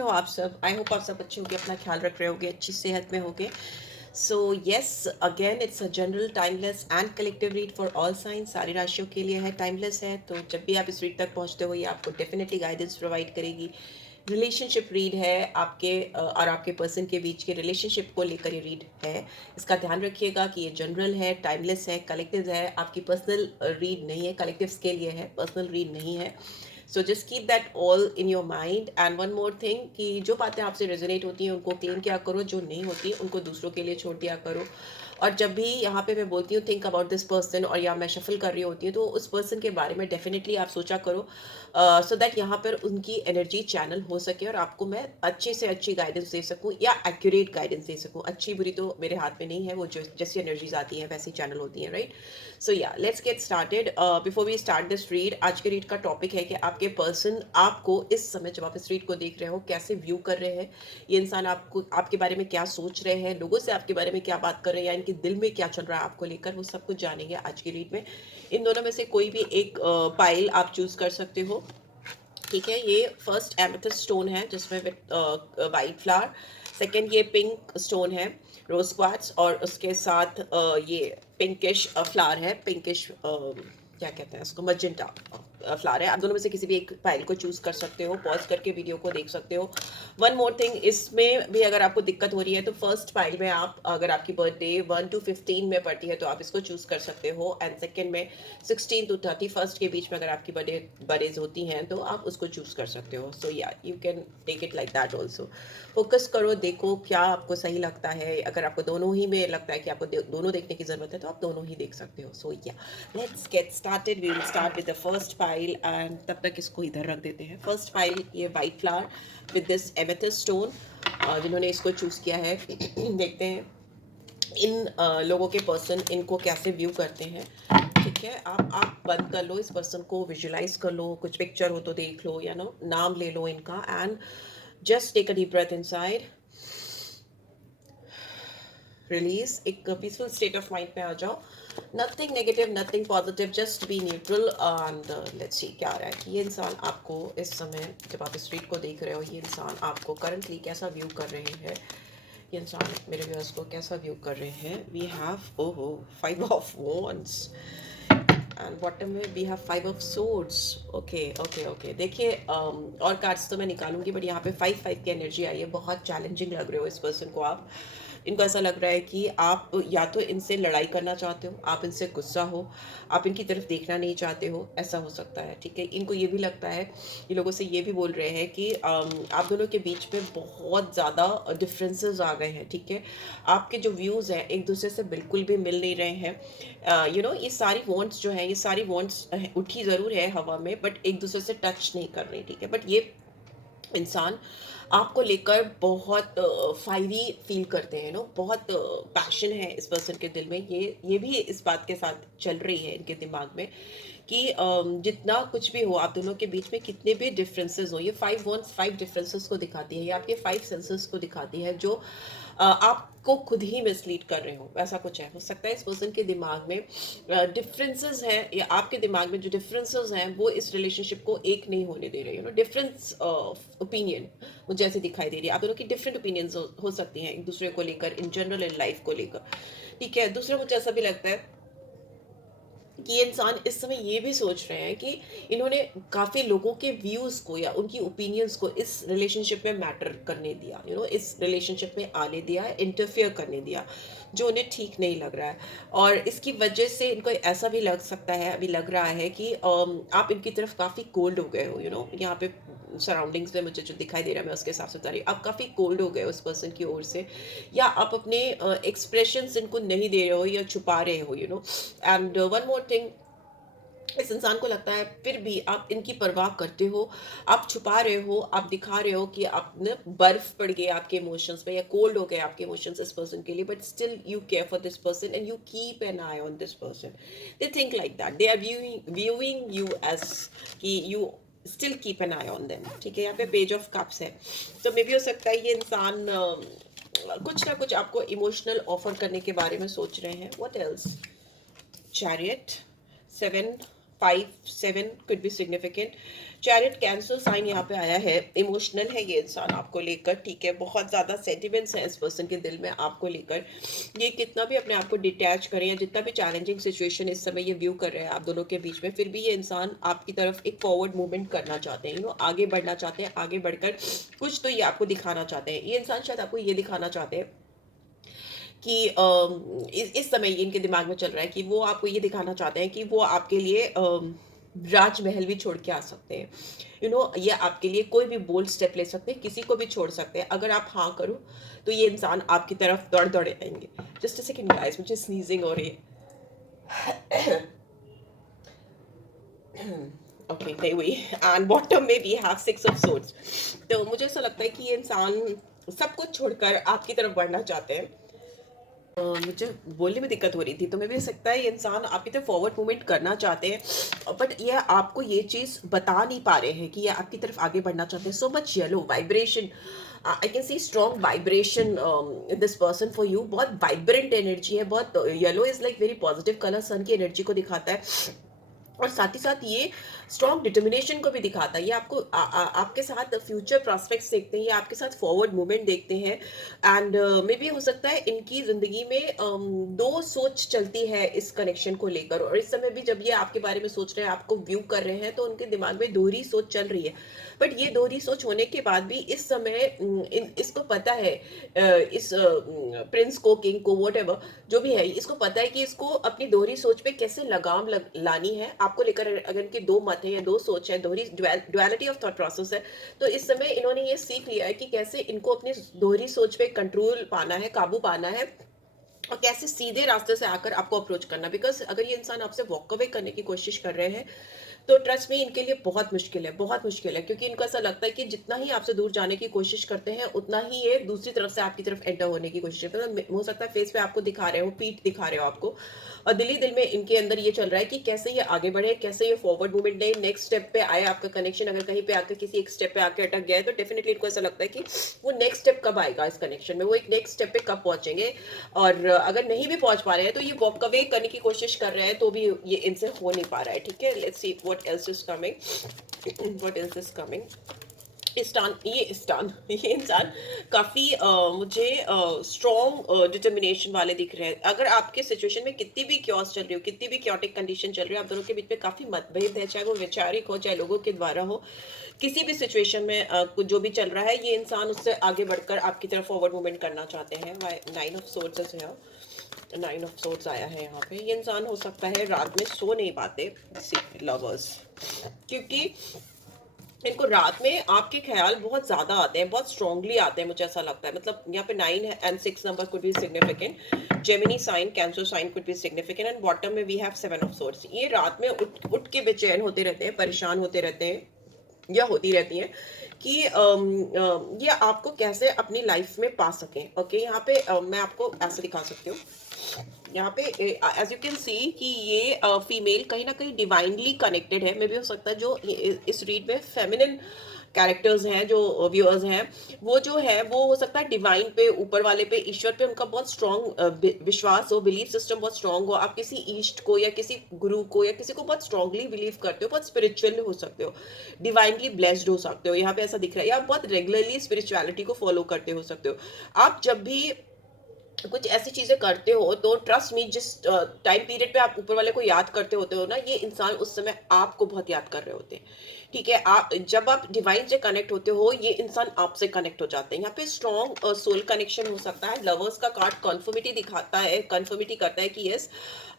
हो आप सब। आई होप आप सब अच्छे होंगे, अपना ख्याल रख रहे होंगे, अच्छी सेहत में होंगे। So yes, again it's a general timeless and collective read for all science. सारी राशियों के लिए है, टाइमलेस है। तो जब भी आप इस रीड तक पहुंचते हो ये आपको डेफिनेटली गाइडेंस प्रोवाइड करेगी। रिलेशनशिप रीड है, आपके और आपके पर्सन के बीच के रिलेशनशिप को लेकर ये रीड है। इसका ध्यान रखिएगा कि ये जनरल है, टाइमलेस है, कलेक्टिव है। आपकी पर्सनल रीड नहीं है, कलेक्टिव्स के लिए है, पर्सनल रीड नहीं है। So just keep that all in your mind. And one more thing कि जो बातें आपसे रेजोनेट होती हैं उनको क्लेम किया करो, जो नहीं होती उनको दूसरों के लिए छोड़ दिया करो। और जब भी यहाँ पे मैं बोलती हूँ थिंक अबाउट दिस पर्सन, और या मैं शफल कर रही होती हूँ, तो उस पर्सन के बारे में डेफिनेटली आप सोचा करो, सो दैट यहाँ पर उनकी एनर्जी चैनल हो सके और आपको मैं अच्छे से अच्छी गाइडेंस दे सकूँ या एक्यूरेट गाइडेंस दे सकूँ। अच्छी बुरी तो मेरे हाथ में नहीं है, वो जो जैसी एनर्जीज आती हैं वैसी चैनल होती हैं, right. So yeah let's get started. Before we start this read, आज के रीड का टॉपिक है कि आपके पर्सन आपको इस समय जब आप इस रीड को देख रहे हो कैसे व्यू कर रहे हैं। ये इंसान आपको आपके बारे में क्या सोच रहे हैं, लोगों से आपके बारे में क्या बात कर रहे हैं, या इनके दिल में क्या चल रहा है आपको लेकर, वो सब कुछ जानेंगे आज की रीड में। इन दोनों में से कोई भी एक पाइल आप चूज कर सकते हो। ठीक है, ये फर्स्ट एमेथिस्ट स्टोन है जिसमें वाइट फ्लावर। सेकंड ये पिंक स्टोन है, रोज क्वार्ट्ज, और उसके साथ ये पिंकिश फ्लावर है, पिंकिश क्या कहते हैं इसको, मजेंटा फ्लावर है। आप दोनों में से किसी भी एक फाइल को चूज कर सकते हो, पॉज करके वीडियो को देख सकते हो। वन मोर थिंग, इसमें भी अगर आपको दिक्कत हो रही है तो फर्स्ट फाइल में आप, अगर आपकी बर्थडे 1 to 15 में पड़ती है तो आप इसको चूज कर सकते हो, एंड सेकेंड में 16 to 31 के बीच में अगर आपकी बर्थडेज होती हैं तो आप उसको चूज कर सकते हो। So yeah you can take it like that also. Focus करो, देखो क्या आपको सही लगता है। अगर आपको दोनों ही में लगता है कि आपको दोनों देखने की जरूरत है तो आप दोनों ही देख सकते हो। So yeah let's get started. We will start with the first file, and तब तक इसको इधर रख देते हैं। फर्स्ट फाइल ये white flower with this amethyst stone, जिन्होंने इसको चूज किया है। देखते हैं इन लोगों के पर्सन इनको कैसे व्यू करते हैं। ठीक है, आप बंद कर लो, इस पर्सन को विजुलाइज कर लो, कुछ पिक्चर हो तो देख लो, या नो नाम ले लो इनका, and just take a deep breath inside, release. एक पीसफुल स्टेट ऑफ माइंड में आ जाओ। Nothing negative, nothing positive, just be neutral. And let's see क्या आ रहा है कि ये इंसान आपको इस समय जब आप इस रीड को देख रहे हो, ये इंसान आपको करंटली कैसा व्यू कर रहे हैं। ये इंसान मेरे व्यूअर्स को कैसा व्यू कर रहे हैं। वी हैव ओहो 5 ऑफ वॉन्ड्स, एंड बॉटम में we have 5 of swords. Okay okay okay, देखिए और कार्ड्स तो मैं निकालूंगी, बट यहाँ पे 5 की एनर्जी आई है। बहुत चैलेंजिंग लग रहे हो इस पर्सन को आप। इनको ऐसा लग रहा है कि आप या तो इनसे लड़ाई करना चाहते हो, आप इनसे गुस्सा हो, आप इनकी तरफ देखना नहीं चाहते हो, ऐसा हो सकता है। ठीक है, इनको ये भी लगता है, ये लोगों से ये भी बोल रहे हैं कि आप दोनों के बीच में बहुत ज़्यादा डिफरेंसेस आ गए हैं। ठीक है, आपके जो व्यूज़ हैं एक दूसरे से बिल्कुल भी मिल नहीं रहे हैं। ये सारी वॉन्ट्स जो हैं, ये सारी वॉन्ट्स उठी ज़रूर है हवा में, बट एक दूसरे से टच नहीं कर रही। ठीक है, बट ये इंसान आपको लेकर बहुत फायरी फील करते हैं, नो बहुत पैशन है इस पर्सन के दिल में। ये भी इस बात के साथ चल रही है इनके दिमाग में कि जितना कुछ भी हो आप दोनों के बीच में, कितने भी डिफरेंसेस हो, ये 5 डिफरेंसेस को दिखाती है, ये आपके 5 सेंसेस को दिखाती है, जो आपको खुद ही मिसलीड कर रहे हो, ऐसा कुछ है। हो सकता है इस पर्सन के दिमाग में डिफरेंसेस हैं, या आपके दिमाग में जो डिफरेंसेस हैं वो इस रिलेशनशिप को एक नहीं होने दे रहे। डिफरेंस ओपिनियन मुझे ऐसे दिखाई दे रही है। आप दोनों की डिफरेंट ओपिनियंस हो सकती हैं एक दूसरे को लेकर, इन जनरल इन लाइफ को लेकर। ठीक है, दूसरा मुझे ऐसा भी लगता है कि ये इंसान इस समय ये भी सोच रहे हैं कि इन्होंने काफ़ी लोगों के व्यूज़ को या उनकी ओपिनियंस को इस रिलेशनशिप में मैटर करने दिया, इस रिलेशनशिप में आने दिया, इंटरफेयर करने दिया, जो उन्हें ठीक नहीं लग रहा है। और इसकी वजह से इनको ऐसा भी लग सकता है, अभी लग रहा है कि आप इनकी तरफ काफ़ी कोल्ड हो गए हो। यहाँ पे सराउंडिंग्स में मुझे जो दिखाई दे रहा है मैं उसके हिसाब से बता रही हूँ, आप काफ़ी कोल्ड हो गए हो उस पर्सन की ओर से, या आप अपने एक्सप्रेशंस इनको नहीं दे रहे हो या छुपा रहे हो। एंड वन मोर थिंग, इस इंसान को लगता है फिर भी आप इनकी परवाह करते हो, आप छुपा रहे हो, आप दिखा रहे हो कि आपने बर्फ पड़ गए आपके इमोशंस पे, या कोल्ड हो गए आपके इमोशंस इस पर्सन के लिए, but still you care for this person and you keep an eye on this person. They think like that, they are viewing you as कि you still keep an eye on them. ठीक है, यहाँ पे page of cups है, तो मे भी हो सकता है ये इंसान कुछ ना कुछ आपको इमोशनल ऑफर करने के बारे में सोच रहे हैं। What else, chariot, 7 5 7 could be significant. Chariot Cancer sign यहाँ पे आया है, इमोशनल है ये इंसान आपको लेकर, ठीक है, बहुत ज़्यादा सेंटिमेंट्स हैं इस पर्सन के दिल में आपको लेकर। ये कितना भी अपने आप को डिटैच करें या जितना भी चैलेंजिंग सिचुएशन इस समय ये व्यू कर रहे हैं आप दोनों के बीच में, फिर भी ये इंसान आपकी तरफ एक फॉरवर्ड मूवमेंट करना चाहते हैं, आगे बढ़ना चाहते हैं, आगे बढ़कर कुछ तो ये आपको दिखाना चाहते हैं। ये इंसान शायद आपको ये दिखाना चाहते हैं कि इस समय ये इनके दिमाग में चल रहा है कि वो आपको ये दिखाना चाहते हैं कि वो आपके लिए राजमहल भी छोड़ के आ सकते हैं। ये आपके लिए कोई भी बोल्ड स्टेप ले सकते हैं, किसी को भी छोड़ सकते हैं। अगर आप हाँ करो तो ये इंसान आपकी तरफ दौड़ दौड़े आएंगे। जस्ट अ सेकंड गाइस, मुझे स्नीजिंग हो रही है। ओके, नहीं हुई। एंड बॉटम में वी हैव 6 ऑफ सोर्ड्स। तो मुझे ऐसा लगता है कि ये इंसान सब कुछ छोड़कर आपकी तरफ बढ़ना चाहते हैं। मुझे बोलने में दिक्कत हो रही थी, तो मैं भी सकता है ये इंसान आपकी तरफ फॉरवर्ड मूवमेंट करना चाहते हैं, बट ये आपको ये चीज़ बता नहीं पा रहे हैं कि ये आपकी तरफ आगे बढ़ना चाहते हैं। So much yellow vibration, I can see strong vibration this person for you. बहुत वाइब्रेंट एनर्जी है, बहुत yellow is like very positive colour, sun की एनर्जी को दिखाता है, और साथ ही साथ ये स्ट्रॉन्ग डिटर्मिनेशन को भी दिखाता है। ये आपको आपके साथ फ्यूचर प्रॉस्पेक्ट्स देखते हैं, ये आपके साथ फॉरवर्ड मूवमेंट देखते हैं। एंड मे बी हो सकता है इनकी ज़िंदगी में दो सोच चलती है इस कनेक्शन को लेकर, और इस समय भी जब ये आपके बारे में सोच रहे हैं, आपको व्यू कर रहे हैं, तो उनके दिमाग में दोहरी सोच चल रही है। बट ये दोहरी सोच होने के बाद भी इस समय इसको पता है, इस प्रिंस को, किंग को, वॉट जो भी है, इसको पता है कि इसको अपनी दोहरी सोच पे कैसे लगाम लानी है। आपको लेकर अगर इनके दो मत है या दो सोच है, दोहरी डुअलिटी ऑफ थॉट प्रोसेस है, तो इस समय इन्होंने ये सीख लिया है कि कैसे इनको अपनी दोहरी सोच पे कंट्रोल पाना है, काबू पाना है, और कैसे सीधे रास्ते से आकर आपको अप्रोच करना। बिकॉज अगर ये इंसान आपसे वॉक अवे करने की कोशिश कर रहे हैं, तो ट्रस्ट में इनके लिए बहुत मुश्किल है, बहुत मुश्किल है, क्योंकि इनको ऐसा लगता है कि जितना ही आपसे दूर जाने की कोशिश करते हैं, उतना ही ये दूसरी तरफ से आपकी तरफ एंटर होने की कोशिश करते हैं। हो सकता है फेस पे आपको दिखा रहे हो, पीठ दिखा रहे हो आपको, और दिल ही दिल में इनके अंदर ये चल रहा है कि कैसे ये आगे बढ़े, कैसे ये फॉरवर्ड मूवमेंट ले, नेक्स्ट स्टेप पे आए आपका कनेक्शन। अगर कहीं पे आकर किसी एक स्टेप पे आके अटक गया है, तो डेफिनेटली इनको ऐसा लगता है कि वो नेक्स्ट स्टेप कब आएगा इस कनेक्शन में, वो एक नेक्स्ट स्टेप पे कब पहुंचेंगे। और अगर नहीं भी पहुंच पा रहे हैं, तो ये वॉक अवे करने की कोशिश कर रहे हैं, तो भी ये इनसे हो नहीं पा रहा है। ठीक है, let's see what else is coming, what else is coming. ये इंसान काफ़ी मुझे स्ट्रॉन्ग डिटर्मिनेशन वाले दिख रहे हैं। अगर आपके सिचुएशन में कितनी भी क्योस चल रही हो, कितनी भी क्योटिक कंडीशन चल रही हो, आप दोनों के बीच में काफ़ी मतभेद है, चाहे वो वैचारिक हो, चाहे लोगों के द्वारा हो, किसी भी सिचुएशन में कुछ जो भी चल रहा है, ये इंसान उससे आगे बढ़कर आपकी तरफ फॉरवर्ड मूवमेंट करना चाहते हैं। 9 ऑफ सोर्ड्स है, 9 ऑफ सोर्ड्स आया है यहाँ पे। ये इंसान हो सकता है रात में सो नहीं पाते, लवर्स, क्योंकि इनको रात में आपके ख्याल बहुत ज्यादा आते हैं, बहुत स्ट्रांगली आते हैं, मुझे ऐसा लगता है। मतलब यहाँ पे 9 है and 6 number could be significant, Gemini sign, Cancer sign could be significant, and bottom में वी हैव 7 ऑफ सोर्ड्स। ये रात में उठ के बेचैन होते रहते हैं, परेशान होते रहते हैं, या होती रहती हैं कि ये आपको कैसे अपनी लाइफ में पा सकें। ओके, यहाँ पे मैं आपको ऐसे दिखा सकती हूँ। यहाँ पे एज यू कैन सी कि ये फीमेल कहीं ना कहीं डिवाइनली कनेक्टेड है। मे भी हो सकता है जो इस रीड में फेमिनिन कैरेक्टर्स हैं, जो व्यूअर्स हैं, वो जो है वो हो सकता है डिवाइन पे, ऊपर वाले पे, ईश्वर पे उनका बहुत स्ट्रॉन्ग विश्वास हो, बिलीफ सिस्टम बहुत स्ट्रॉन्ग हो। आप किसी ईष्ट को या किसी गुरु को या किसी को बहुत स्ट्रॉन्गली बिलीव करते हो, बहुत स्पिरिचुअल हो सकते हो, डिवाइनली ब्लेस्ड हो सकते हो। यहाँ पे ऐसा दिख रहा है, या आप बहुत रेगुलरली स्पिरिचुअलिटी को फॉलो करते हो सकते हो। आप जब भी कुछ ऐसी चीजें करते हो, तो ट्रस्ट मी, जिस टाइम पीरियड पे आप ऊपर वाले को याद करते होते हो ना, ये इंसान उस समय आपको बहुत याद कर रहे होते हैं। ठीक है, आप जब आप डिवाइन से कनेक्ट होते हो, ये इंसान आपसे कनेक्ट हो जाते हैं। यहाँ पे स्ट्रॉन्ग सोल कनेक्शन हो सकता है। लवर्स का कार्ड कन्फर्मिटी दिखाता है, कन्फर्मिटी करता है कि यस,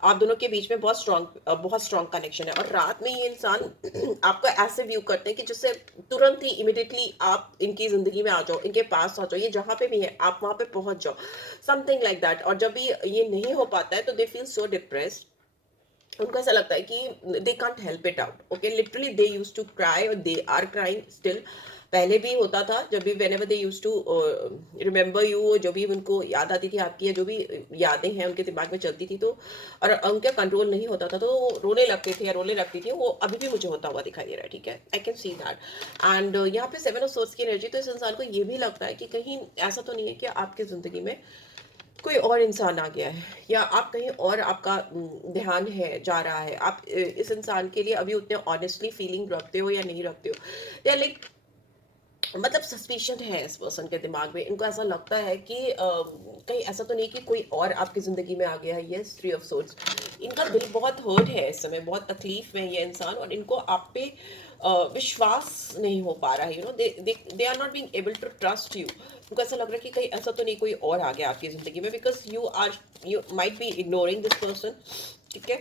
आप दोनों के बीच में बहुत स्ट्रॉन्ग कनेक्शन है। और रात में ये इंसान आपको ऐसे व्यू करते हैं कि जिससे तुरंत ही इमिडिएटली आप इनकी जिंदगी में आ जाओ, इनके पास आ जाओ, ये जहाँ पे भी है आप वहां पे पहुंच जाओ, समथिंग लाइक दैट। और जब भी ये नहीं हो पाता है, तो दे फील सो डिप्रेस्ड। उनको ऐसा लगता है कि they can't help it out. Okay, literally they use to cry, और दे आर क्राइंग स्टिल। पहले भी होता था, जब भी whenever they use to remember you, जो भी उनको याद आती थी आपकी, या जो भी यादें हैं उनके दिमाग में चलती थी, तो और उनका कंट्रोल नहीं होता था, तो वो रोने लगते थे या रोने लगती थी। वो अभी भी मुझे होता हुआ दिखाई दे रहा है। ठीक है, आई कैन सी दैट। एंड यहाँ पे 7 ऑफ सोर्ड्स की एनर्जी, तो इस इंसान को ये भी लगता है कि कहीं ऐसा तो नहीं है कि आपकी जिंदगी में कोई और इंसान आ गया है या आप कहीं और आपका ध्यान है जा रहा है, आप इस इंसान के लिए अभी उतने ऑनेस्टली फीलिंग रखते हो या नहीं रखते हो, या लाइक मतलब सस्पिशन है इस पर्सन के दिमाग में, इनको ऐसा लगता है कि कहीं ऐसा तो नहीं कि कोई और आपकी ज़िंदगी में आ गया है। यस, थ्री ऑफ सोर्ड्स, इनका दिल बहुत हर्ट है इस समय, बहुत तकलीफ में है ये इंसान, और इनको आप पे विश्वास नहीं हो पा रहा है। You know, they are not being able to trust you. उनको ऐसा लग रहा है कि कहीं ऐसा तो नहीं कोई और आ गया आपकी ज़िंदगी में, because you might be ignoring this person. ठीक है,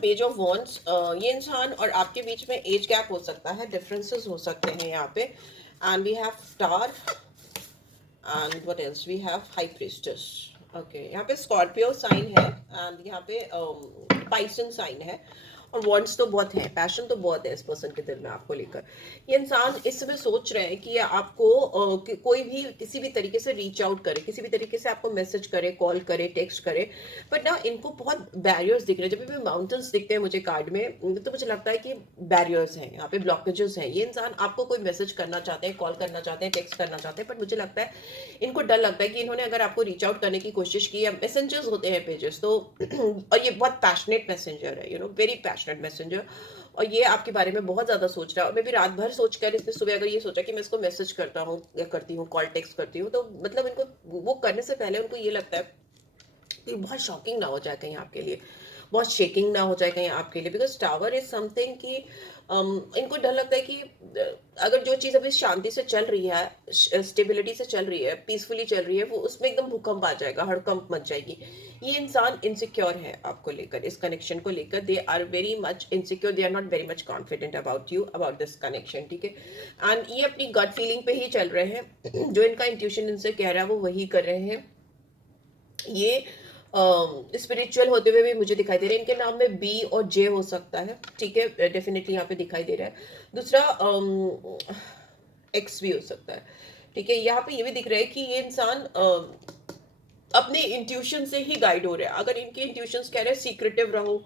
पेज ऑफ वॉन्ड्स, ये इंसान और आपके बीच में एज गैप हो सकता है, डिफरेंसेस हो सकते हैं यहाँ पे, and we have star and what else, we have high priestess. Okay, यहाँ पे स्कॉर्पियो साइन है एंड यहाँ पे पाइसन साइन है, और वॉन्ट्स तो बहुत है, पैशन तो बहुत है इस पर्सन के दिल में आपको लेकर। ये इंसान इस समय सोच रहे हैं कि ये आपको कोई भी किसी भी तरीके से रीच आउट करे, किसी भी तरीके से आपको मैसेज करे, कॉल करे, टेक्स्ट करे, बट ना इनको बहुत बैरियर्स दिख रहे हैं। जब भी माउंटेन्स दिखते हैं मुझे कार्ड में, तो मुझे लगता है कि बैरियर्स हैं यहाँ पे, ब्लॉकेजेस हैं। ये इंसान आपको कोई मैसेज करना चाहते हैं, कॉल करना चाहते हैं, टेक्स्ट करना चाहते हैं, बट मुझे लगता है इनको डर लगता है कि इन्होंने अगर आपको रीच आउट करने की कोशिश की, या मैसेंजर्स होते हैं पेजेस तो और ये बहुत पैशनेट मैसेंजर है, you no, very passionate messenger, और ये आपके बारे में बहुत ज्यादा सोच रहा है। और मैं भी रात भर सोच कर इसने सुबह अगर ये सोचा कि मैं इसको मैसेज करता हूँ या करती हूँ, कॉल टेक्स्ट करती हूँ, तो मतलब इनको वो करने से पहले उनको ये लगता है कि बहुत शॉकिंग ना हो जाए कहीं आपके लिए, बहुत शेकिंग ना हो जाए कहीं आपके लिए, बिकॉज टावर इज समथिंग कि इनको डर लगता है कि अगर जो चीज़ अभी शांति से चल रही है, स्टेबिलिटी से चल रही है, पीसफुली चल रही है, वो उसमें एकदम भूकंप आ जाएगा, हड़कंप मच जाएगी। ये इंसान इनसिक्योर है आपको लेकर, इस कनेक्शन को लेकर, they are very much insecure, they are not very much confident about you, about this connection. ठीक है, एंड ये अपनी गट फीलिंग पे ही चल रहे हैं, जो इनका इंट्यूशन इनसे कह रहा है वो वही कर रहे हैं। ये स्पिरिचुअल होते हुए भी मुझे दिखाई दे रहे हैं, इनके नाम में बी और जे हो सकता है। ठीक है, डेफिनेटली यहाँ पे दिखाई दे रहा है। दूसरा एक्स भी हो सकता है। ठीक है, यहाँ पे ये भी दिख रहा है कि ये इंसान अपने इंट्यूशन से ही गाइड हो रहा है। अगर इनके इंट्यूशंस कह रहे हैं सीक्रेटिव रहो,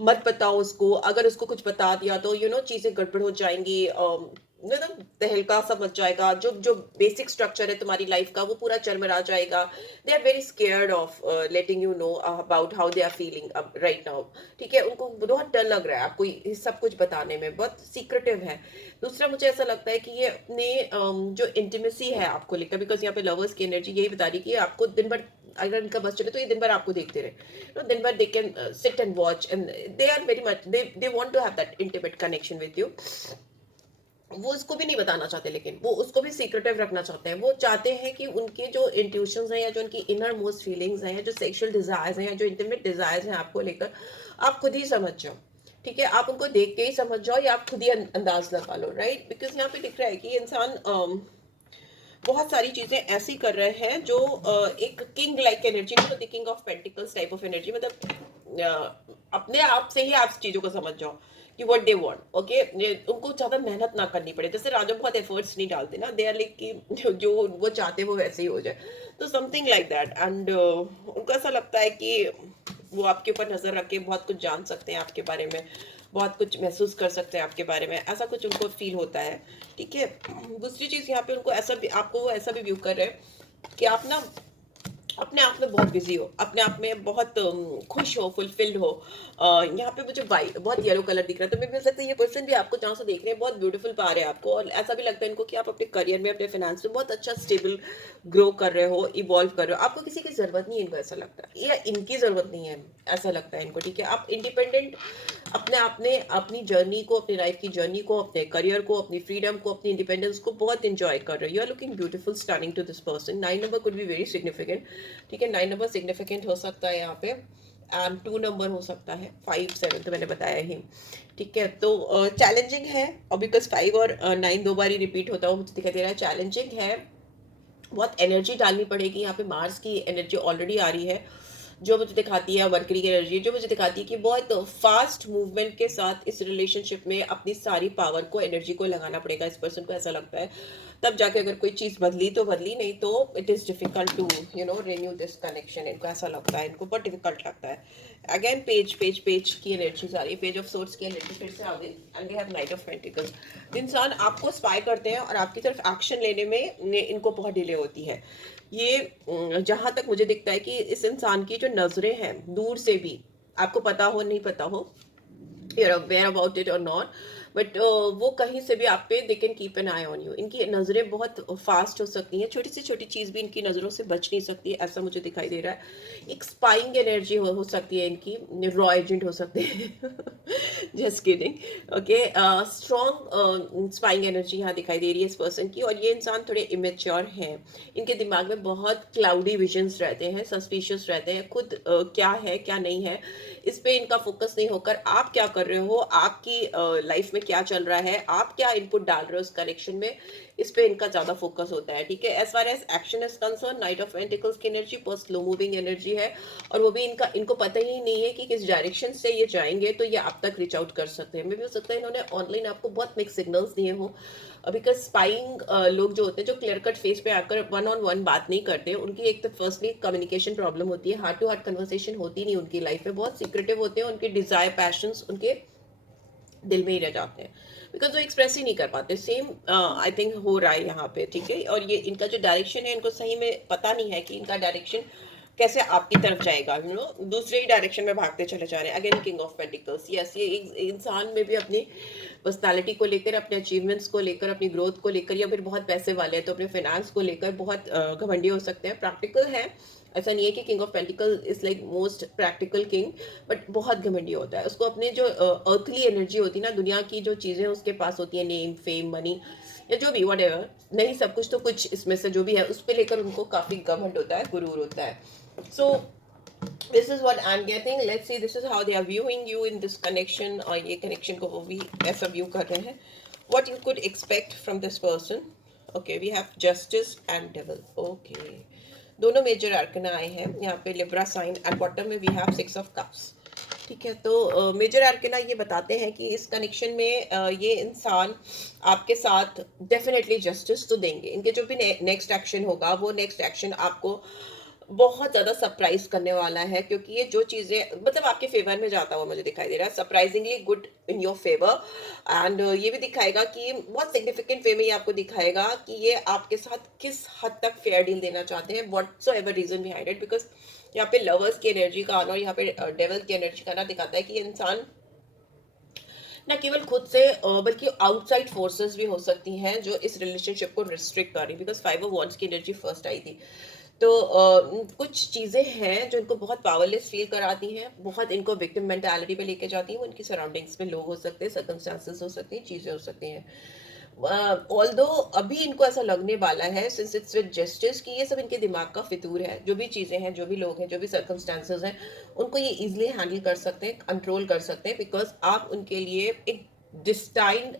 मत बताओ उसको, अगर उसको कुछ बता दिया तो यू नो चीजें गड़बड़ हो जाएंगी, मतलब तहलका सा मच जाएगा, जो जो बेसिक स्ट्रक्चर है तुम्हारी लाइफ का वो पूरा चरमरा जाएगा। They are very scared of letting you know about how they are feeling right now. ठीक है, उनको बहुत डर लग रहा है आपको ये सब कुछ बताने में, बहुत सीक्रेटिव है। दूसरा मुझे ऐसा लगता है कि ये अपने जो इंटीमेसी है आपको लेकर, बिकॉज यहाँ पे लवर्स की एनर्जी यही बता रही है कि आपको दिन भर अगर इनका बस चले तो ये दिन भर आपको देखते रहे, तो दिन भर they can sit and watch, and they are very much, they want to have that intimate connection with you. वो उसको भी नहीं बताना चाहते, लेकिन वो उसको भी सीक्रेटिव रखना चाहते हैं। वो चाहते हैं कि उनके जो इंट्यूशंस हैं या जो उनकी इनर मोस्ट फीलिंग्स हैं, जो सेक्सुअल डिजायर्स हैं या जो इंटीमेट डिजायर्स हैं आपको लेकर, आप खुद ही समझ जाओ। ठीक है, आप उनको देख के ही समझ जाओ या आप खुद ही अंदाज लगा लो, राइट। बिकॉज यहाँ पे दिख रहा है कि ये इंसान बहुत सारी चीजें ऐसी कर रहे हैं जो एक किंग लाइक एनर्जी, मतलब king of pentacles type of energy, मतलब अपने आप से ही आप चीजों को समझ जाओ कि व्हाट दे वांट। ओके, उनको ज्यादा मेहनत ना करनी पड़े, जैसे राजा बहुत एफर्ट्स नहीं डालते ना, दे आर लाइक कि जो वो चाहते हैं वो वैसे ही हो जाए, तो समथिंग लाइक दैट। एंड उनको ऐसा लगता है कि वो आपके ऊपर नजर रख के बहुत कुछ जान सकते हैं आपके बारे में, बहुत कुछ महसूस कर सकते हैं आपके बारे में, ऐसा कुछ उनको फील होता है। ठीक है, दूसरी चीज यहाँ पे उनको ऐसा भी, आपको वो ऐसा भी व्यू कर रहे हैं कि आप ना अपने आप में बहुत बिजी हो, अपने आप में बहुत खुश हो, फुलफिल्ड हो। यहाँ पे मुझे वाइट बहुत येलो कलर दिख रहा है, तो मैं भी सकता है ये पर्सन भी आपको जहाँ से देख रहे हैं बहुत ब्यूटीफुल पा रहे हैं आपको, और ऐसा भी लगता है इनको कि आप अपने करियर में, अपने फाइनेंस में बहुत अच्छा स्टेबल ग्रो कर रहे हो, इवॉल्व कर रहे हो। आपको किसी की जरूरत नहीं है, इनको ऐसा लगता है, या इनकी जरूरत नहीं है, ऐसा लगता है इनको। ठीक है, आप इंडिपेंडेंट अपने आप में अपनी जर्नी को, अपनी लाइफ की जर्नी को, अपने करियर को, अपनी फ्रीडम को, अपनी इंडिपेंडेंस को बहुत इंजॉय कर रहे हो। You are looking beautiful, stunning to this person. 9 number could be very significant. ठीक है, 9 नंबर सिग्निफिकेंट हो सकता है यहाँ पे, एंड 2 नंबर हो सकता है, 5 7 तो मैंने बताया ही। ठीक है, तो चैलेंजिंग है, और बिकॉज 5 और 9 दो बार ही रिपीट होता है, मुझे दिखाई दे रहा है चैलेंजिंग है, बहुत एनर्जी डालनी पड़ेगी। यहाँ पे मार्स की एनर्जी ऑलरेडी आ रही है, जो मुझे दिखाती है मरकरी की एनर्जी, जो मुझे दिखाती है कि बहुत फास्ट मूवमेंट के साथ इस रिलेशनशिप में अपनी सारी पावर को, एनर्जी को लगाना पड़ेगा इस पर्सन को, ऐसा लगता है। तब जाके अगर कोई चीज़ बदली तो बदली, नहीं तो it is difficult to you know renew this connection. इनको ऐसा लगता है, इनको बहुत डिफिकल्ट लगता है। अगेन पेज पेज पेज की एनर्जी आ रही है, पेज ऑफ सोर्ट्स की एनर्जी फिर से आ गई, and they have knight of pentacles. इंसान आपको स्पाई करते हैं और आपकी तरफ एक्शन लेने में इनको बहुत डिले होती है। ये जहाँ तक मुझे दिखता है कि इस इंसान की जो नज़रें हैं दूर से भी, आपको पता हो नहीं पता हो, you're aware about it or not, but वो कहीं से भी आप पे they can keep an eye on you. इनकी नज़रें बहुत फास्ट हो सकती हैं, छोटी से छोटी चीज़ भी इनकी नज़रों से बच नहीं सकती है, ऐसा मुझे दिखाई दे रहा है। एक स्पाइंग एनर्जी हो सकती है इनकी, रॉ एजेंट हो सकते हैं। Just kidding. Okay, strong spying energy यहाँ दिखाई दे रही है इस पर्सन की, और ये इंसान थोड़े इमेच्योर हैं। इनके दिमाग में बहुत क्लाउडी विजन्स रहते हैं, सस्पिशियस रहते हैं, खुद क्या है क्या नहीं है इस पे इनका फोकस नहीं होकर आप क्या कर रहे हो, आपकी लाइफ में क्या चल रहा है, आप क्या इनपुट डाल रहे हो उस कनेक्शन में, इस पे इनका ज्यादा फोकस होता है। ठीक है, as far as action is concern, knight of pentacles की एनर्जी बहुत स्लो मूविंग एनर्जी है, और वो भी इनको पता ही नहीं है कि किस डायरेक्शन से ये जाएंगे, तो ये आप तक रीच आउट कर सकते हैं। मे भी हो सकता है इन्होंने ऑनलाइन आपको बहुत मिक्स सिग्नल्स दिए हो, बिकॉज स्पाइंग लोग जो होते हैं, जो क्लियर कट फेस पे आकर वन ऑन वन बात नहीं करते, उनकी एक तो फर्स्टली कम्युनिकेशन प्रॉब्लम होती है, हार्ट टू हार्ट कन्वर्सेशन होती नहीं उनकी लाइफ में, बहुत सीक्रेटिव होते हैं, उनके डिजायर पैशंस उनके दिल में ही रह जाते हैं, बिकॉज वो एक्सप्रेस ही नहीं कर पाते। सेम आई थिंक हो रहा है यहाँ पे। ठीक है, और ये इनका जो डायरेक्शन है, इनको सही में पता नहीं है कि इनका डायरेक्शन कैसे आपकी तरफ जाएगा, यू नो, दूसरे ही डायरेक्शन में भागते चले जा रहे हैं। Again king of pentacles, yes, ये एक इंसान में भी अपनी पर्सनालिटी को लेकर, अपने अचीवमेंट्स को लेकर, अपनी ग्रोथ को लेकर, या फिर बहुत पैसे वाले हैं तो अपने फाइनेंस को लेकर बहुत घमंडी हो सकते हैं। प्रैक्टिकल है, ऐसा नहीं है कि king of pentacle is like most practical king, but बहुत घमंडी होता है। उसको अपने जो अर्थली एनर्जी होती है ना, दुनिया की जो चीज़ें उसके पास होती है, नेम फेम मनी या जो भी वट एवर, नहीं सब कुछ तो कुछ इसमें से जो भी है उस पर लेकर उनको काफ़ी घमंड होता है, गुरूर होता है। सो this is what I'm getting. Let's see, this is how they are viewing you in this connection, और ये connection को वो भी ऐसा view कर रहे हैं। What you could expect from this person? Okay, we have justice and devil. Okay, दोनों मेजर आर्कना आए हैं यहाँ पे, लिब्रा साइन, एंड बॉटम में we have six of cups. ठीक है, तो मेजर आर्कना ये बताते हैं कि इस कनेक्शन में ये इंसान आपके साथ डेफिनेटली जस्टिस तो देंगे। इनके जो भी नेक्स्ट एक्शन होगा, वो नेक्स्ट एक्शन आपको बहुत ज़्यादा सरप्राइज करने वाला है, क्योंकि ये जो चीज़ें मतलब आपके फेवर में जाता हुआ मुझे दिखाई दे रहा है, surprisingly good in your favour. And ये भी दिखाएगा कि बहुत सिग्निफिकेंट वे में ये आपको दिखाएगा कि ये आपके साथ किस हद तक फेयर डील देना चाहते हैं, whatsoever reason behind it. Because यहाँ पे लवर्स की एनर्जी का आना और यहाँ पे डेविल की एनर्जी का आना दिखाता है कि ये इंसान न केवल खुद से बल्कि आउटसाइड फोर्सेस भी हो सकती हैं जो इस रिलेशनशिप को रिस्ट्रिक्ट कर रही, बिकॉज फाइव ऑफ वॉन्ड्स की एनर्जी फर्स्ट आई थी। तो कुछ चीज़ें हैं जो इनको बहुत पावरलेस फील कराती हैं, बहुत इनको विक्टिम मेंटालिटी पे लेके जाती हैं। वो इनकी सराउंडिंग्स में लोग हो सकते हैं, सर्कमस्टांसेस हो सकती हैं, चीज़ें हो सकती हैं। ऑल्दो अभी इनको ऐसा लगने वाला है, सिंस इट्स विद जस्टिस, कि ये सब इनके दिमाग का फितूर है। जो भी चीज़ें हैं, जो भी लोग हैं, जो भी सर्कमस्टांसेस हैं, उनको ये इजीली हैंडल कर सकते हैं, कंट्रोल कर सकते हैं, बिकॉज आप उनके लिए एक डिस्टाइंड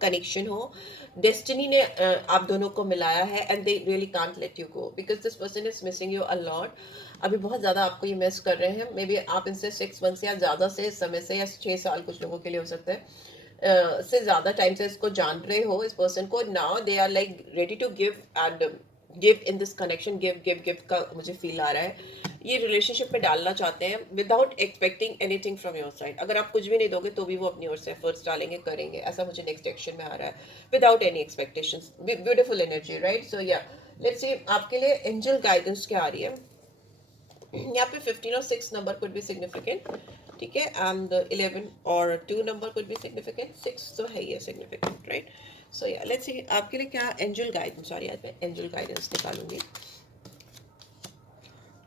कनेक्शन हो, डेस्टिनी ने आप दोनों को मिलाया है, and they really can't let you go, because this person is missing you a lot. अभी बहुत ज़्यादा आपको ये मिस कर रहे हैं। मे बी आप इनसे 6 मंथ या ज़्यादा से समय से, या 6 साल कुछ लोगों के लिए हो सकता है, से ज़्यादा टाइम से इसको जान रहे हो इस पर्सन को। Now they are like ready to give, and give in this connection, give give give का मुझे फील आ रहा है। ये रिलेशनशिप में डालना चाहते हैं without expecting anything from your side. अगर आप कुछ भी नहीं दोगे तो भी वो अपनी ओर से एफर्ट्स डालेंगे, करेंगे, ऐसा मुझे नेक्स्ट एक्शन में आ रहा है, without any expectations. Beautiful energy, right? So yeah let's सी आपके लिए एंजल गाइडेंस क्या आ रही है। यहाँ पे 15 और 6 नंबर कुड बी सिग्निफिकेंट, ठीक है, एंड 11 और 2 नंबर कुड बी सिग्निफिकेंट, 6 तो है ये significant, right? So yeah let's सी आपके लिए क्या एंजल गाइडेंस आ रही है। आज मैं एंजल गाइडेंस निकालूंगी।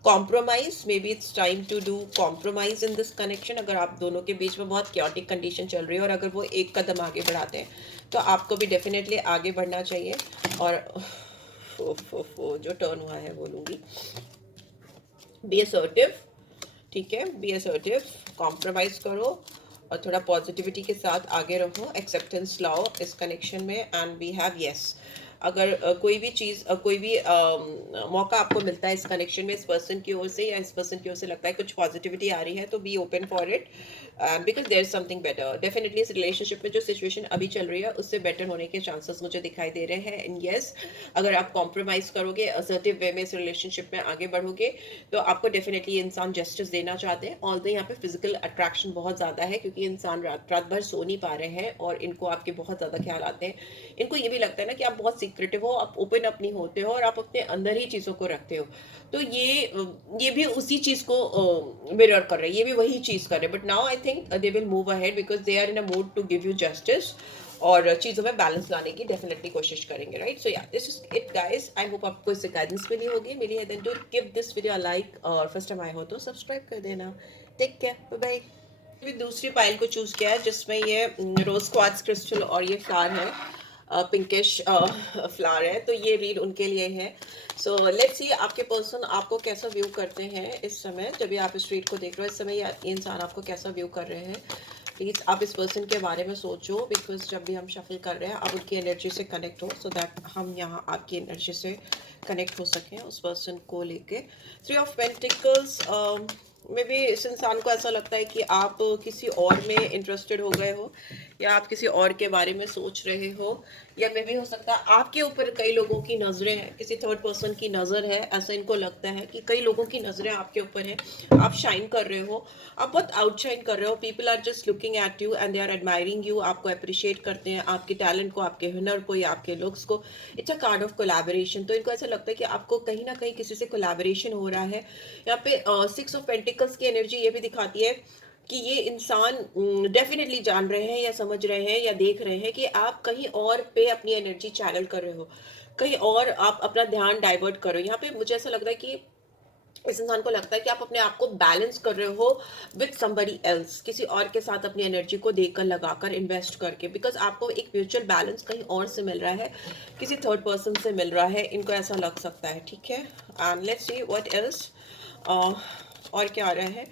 Compromise, maybe it's time to do compromise in this connection. अगर आप दोनों के बीच में बहुत क्योटिक कंडीशन चल रही है, और अगर वो एक कदम आगे बढ़ाते हैं, तो आपको भी डेफिनेटली आगे बढ़ना चाहिए। और जो टर्न हुआ है बोलूँगी, बी असर्टिव, ठीक है, बी असर्टिव, कॉम्प्रोमाइज करो और थोड़ा पॉजिटिविटी के साथ आगे रहो, एक्सेप्टेंस लाओ इस कनेक्शन में। एंड वी हैव यस, अगर कोई भी चीज़, कोई भी मौका आपको मिलता है इस कनेक्शन में, इस पर्सन की ओर से या इस पर्सन की ओर से लगता है कुछ पॉजिटिविटी आ रही है, तो be open for it, because there is something better. Definitely इस रिलेशनशिप में जो सिचुएशन अभी चल रही है उससे बेटर होने के चांसेस मुझे दिखाई दे रहे हैं। एंड येस, अगर आप कॉम्प्रोमाइज़ करोगे, असर्टिव वे में इस रिलेशनशिप में आगे बढ़ोगे, तो आपको डेफिनेटली ये इंसान जस्टिस देना चाहते हैं। ऑल्दो यहाँ पे फिजिकल अट्रैक्शन बहुत ज़्यादा है, क्योंकि इंसान रात रात भर सो नहीं पा रहे हैं और इनको आपके बहुत ज़्यादा ख्याल आते हैं। इनको ये भी लगता है ना कि आप बहुत सीक्रेटिव हो, आप ओपन अप नहीं होते हो और आप अपने अंदर ही चीज़ों को रखते हो। तो ये भी उसी चीज़ को मिरर कर रहे हैं, ये भी वही चीज़ कर रहे हैं, but now I think they will move ahead because they are in a mood to give you justice और चीज़ों में बैलेंस लाने की डेफिनेटली कोशिश करेंगे, राइट? सो या this is it guys, I hope आपको इससे गाइडेंस मिली होगी। मेरी है then do give this video like और फर्स्ट टाइम आए हो तो सब्सक्राइब कर देना। Take care, bye bye. भी दूसरी पाइल को चूज किया है जिसमें ये रोज क्वार्ट्ज क्रिस्टल और ये फ्लावर है, पिंकिश फ्लावर है, तो ये रीड उनके लिए है। सो लेट्स सी आपके पर्सन आपको कैसा व्यू करते हैं इस समय, जब भी आप इस रीड को देख रहे हो, इस समय ये इंसान आपको कैसा व्यू कर रहे हैं। प्लीज़ आप इस पर्सन के बारे में सोचो, बिकॉज जब भी हम शफल कर रहे हैं आप उनकी एनर्जी से कनेक्ट हो, सो दैट हम यहाँ आपकी एनर्जी से कनेक्ट हो सकें उस पर्सन को लेके। 3 ऑफ पेंटिकल्स, मे बी इस इंसान को ऐसा लगता है कि आप किसी और में इंटरेस्टेड हो गए हो या आप किसी और के बारे में सोच रहे हो, या मे बी हो सकता है आपके ऊपर कई लोगों की नज़रें हैं, किसी थर्ड पर्सन की नज़र है, ऐसा इनको लगता है कि कई लोगों की नज़रें आपके ऊपर हैं, आप शाइन कर रहे हो, आप बहुत आउटशाइन कर रहे हो, people are just looking at you and they are admiring you, आपको अप्रिशिएट करते हैं, आपके टैलेंट को, आपके हुनर को या आपके लुक्स को। It's a card of collaboration, तो इनको ऐसा लगता है कि आपको कहीं ना कहीं किसी से कोलैबोरेशन हो रहा है। यहाँ पे 6 ऑफ पेंटिकल्स की एनर्जी ये भी दिखाती है कि ये इंसान डेफिनेटली जान रहे हैं या समझ रहे हैं या देख रहे हैं कि आप कहीं और पे अपनी एनर्जी चैनल कर रहे हो, कहीं और आप अपना ध्यान डाइवर्ट कर रहे हो। यहाँ पे मुझे ऐसा लग रहा है कि इस इंसान को लगता है कि आप अपने आप को बैलेंस कर रहे हो विद समबडी एल्स, किसी और के साथ अपनी एनर्जी को देकर लगाकर इन्वेस्ट करके, बिकॉज आपको एक म्यूचुअल बैलेंस कहीं और से मिल रहा है, किसी थर्ड पर्सन से मिल रहा है, इनको ऐसा लग सकता है, ठीक है। And let's see what else, और क्या आ रहा है,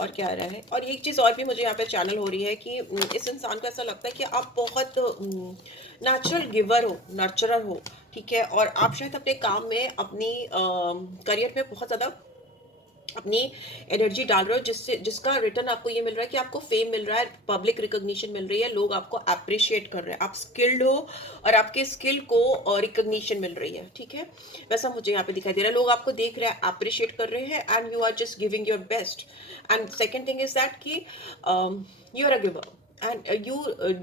और क्या आ रहा है। और एक चीज़ और भी मुझे यहाँ पे चैनल हो रही है कि इस इंसान को ऐसा लगता है कि आप बहुत नेचुरल गिवर हो, नर्चरर हो, ठीक है, और आप शायद अपने काम में, अपनी करियर में बहुत ज़्यादा अपनी एनर्जी डाल रहे हो, जिससे जिसका रिटर्न आपको ये मिल रहा है कि आपको फेम मिल रहा है, पब्लिक रिकॉग्निशन मिल रही है, लोग आपको अप्रिशिएट कर रहे हैं, आप स्किल्ड हो और आपके स्किल को रिकॉग्निशन मिल रही है, ठीक है। वैसा मुझे यहाँ पे दिखाई दे रहा है, लोग आपको देख रहे हैं, अप्रिशिएट कर रहे हैं and you are just giving your best. And second thing is that कि you are a giver and you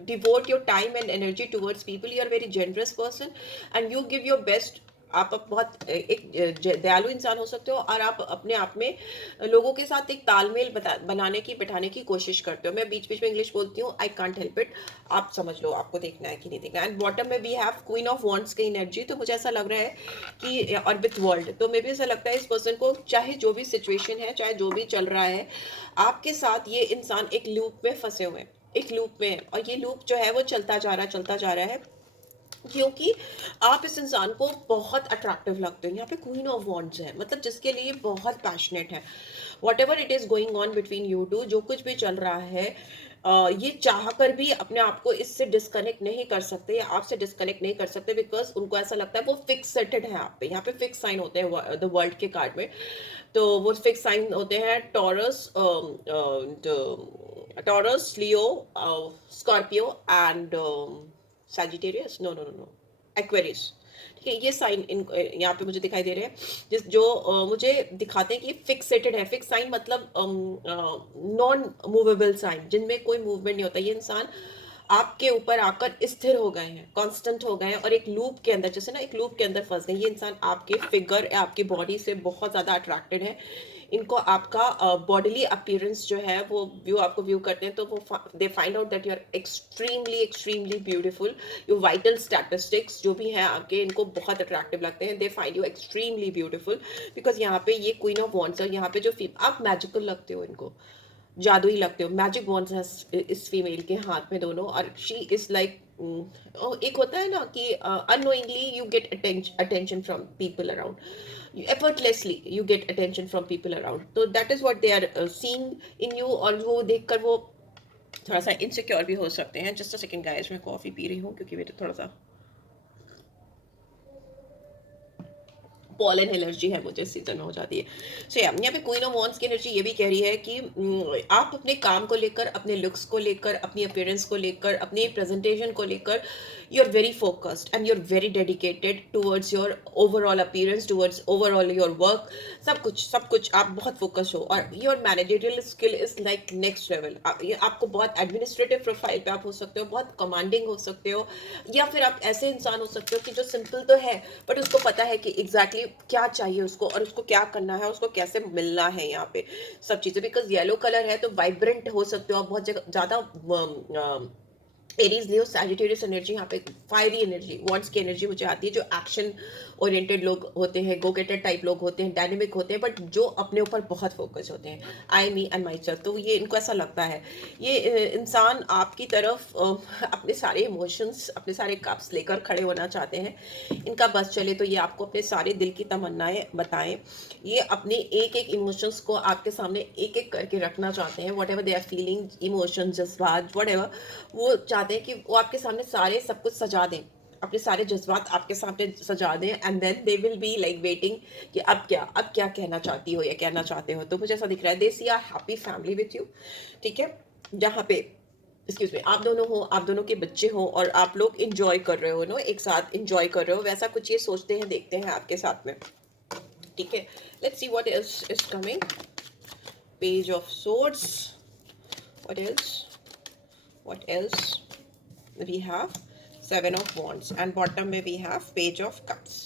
devote your time and energy towards people, you are a very generous person and you give your best। आप बहुत एक दयालु इंसान हो सकते हो और आप अपने आप में लोगों के साथ एक तालमेल बनाने की, बिठाने की कोशिश करते हो। मैं बीच बीच में इंग्लिश बोलती हूँ, आई कांट हेल्प इट, आप समझ लो आपको देखना है कि नहीं देखना। एंड बॉटम में we have queen of wands की एनर्जी, तो मुझे ऐसा लग रहा है कि और विथ वर्ल्ड, तो मे भी ऐसा लगता है इस पर्सन को चाहे जो भी सिचुएशन है, चाहे जो भी चल रहा है आपके साथ, ये इंसान एक लूप में फंसे हुए हैं, एक लूप में है, और ये लूप जो है वो चलता जा रहा है, चलता जा रहा है, क्योंकि आप इस इंसान को बहुत अट्रैक्टिव लगते हो। यहाँ पे क्वीन ऑफ वॉन्ड्स है, मतलब जिसके लिए बहुत पैशनेट है, whatever it is going on between you two, जो कुछ भी चल रहा है, ये चाह कर भी अपने आप को इससे डिस्कनेक्ट नहीं कर सकते या आपसे डिस्कनेक्ट नहीं कर सकते, बिकॉज उनको ऐसा लगता है वो फिक्सेटेड है आप पे। यहाँ पे फिक्स साइन होते हैं द वर्ल्ड के कार्ड में, तो वो फिक्स साइन होते हैं Taurus, Taurus, Leo, Scorpio and Sagittarius, no no no no, Aquarius, ठीक है। ये साइन इन यहाँ पे मुझे दिखाई दे रहे हैं, जिस जो मुझे दिखाते हैं कि फिक्सेटेड है। फिक्स साइन मतलब नॉन मूवेबल साइन, जिनमें कोई मूवमेंट नहीं होता। ये इंसान आपके ऊपर आकर स्थिर हो गए हैं, कांस्टेंट हो गए हैं, और एक लूप के अंदर, जैसे ना एक लूप के अंदर फंस गए। ये इंसान आपके फिगर, आपकी बॉडी से बहुत ज़्यादा अट्रैक्टेड है। इनको आपका बॉडीली अपीयरेंस जो है वो आपको व्यू करते हैं, तो वो they find out that you are extremely extremely beautiful. यो वाइटल स्टैटिस्टिक्स जो भी हैं आपके, इनको बहुत अट्रैक्टिव लगते हैं। They find you extremely beautiful, because यहाँ पे ये क्वीन ऑफ वॉन्ड्स है। यहाँ पे जो आप मैजिकल लगते हो, इनको जादुई लगते हो। मैजिक वॉन्ड्स है इस फीमेल के हाथ में दोनों, और शी इज लाइक, एक होता है ना कि unknowingly you get attention from people around, effortlessly you get attention from people around, so that is what they are seeing in you। और वो देखकर वो थोड़ा सा इनसिक्योर भी हो सकते हैं। जस्ट अ सेकंड गाइस, मैं कॉफी पी रही हूँ क्योंकि मेरे थोड़ा सा पॉलन एलर्जी है, मुझे इस सीजन में हो जाती है। सो या यहाँ पे क्वीन ऑफ वॉन्ड्स की एनर्जी ये भी कह रही है कि आप अपने काम को लेकर, अपने लुक्स को लेकर, अपनी अपीयरेंस को लेकर, अपनी प्रेजेंटेशन को लेकर, you're very focused and you're very dedicated towards your overall appearance, towards overall your work. सब कुछ आप बहुत फोकस हो, और your managerial skill is like next level. आपको बहुत एडमिनिस्ट्रेटिव प्रोफाइल पे आप हो सकते हो, बहुत कमांडिंग हो सकते हो, या फिर आप ऐसे इंसान हो सकते हो कि जो सिंपल तो है बट उसको पता है कि एग्जैक्टली क्या चाहिए उसको और उसको क्या करना है, उसको कैसे मिलना है यहाँ पे सब चीज़ें। बिकॉज येलो कलर है तो वाइब्रेंट हो सकते हो आप, बहुत ज़्यादा। एरीज लियो सैजिटेरियस एनर्जी यहाँ पे, फायरी एनर्जी, वॉन्ट्स की एनर्जी मुझे आती है, जो एक्शन ओरिएंटेड लोग होते हैं, गो गेटर टाइप लोग होते हैं, डायनेमिक होते हैं, बट जो अपने ऊपर बहुत फोकस होते हैं, आई मी एंड माई सेल्फ। तो ये इनको ऐसा लगता है, ये इंसान आपकी तरफ अपने सारे इमोशंस, अपने सारे कप्स लेकर खड़े होना चाहते हैं। इनका बस चले तो ये आपको अपने सारे दिल की तमन्नाएं बताएं। ये अपने एक एक इमोशंस को आपके सामने एक एक करके रखना चाहते हैं, whatever they are feeling, emotion, जज्बात, वट एवर, वो चाहते हैं कि वो आपके सामने सारे सब कुछ सजा दें, अपने सारे जज्बात आपके सामने सजा दें, and then they will be like waiting कि अब क्या कहना चाहती हो या कहना चाहते हो। तो मुझे ऐसा दिख रहा है, they see are happy family with you, ठीक है, जहाँ पे एक्सक्यूज मी आप दोनों हो, आप दोनों के बच्चे हो, और आप लोग इंजॉय कर रहे हो नो, एक साथ इंजॉय कर रहे हो, वैसा कुछ ये सोचते हैं, देखते हैं आपके साथ में, ठीक है। Let's see what else is coming. Page of swords, what else, what else we have, seven of wands, and bottom में we have page of cups,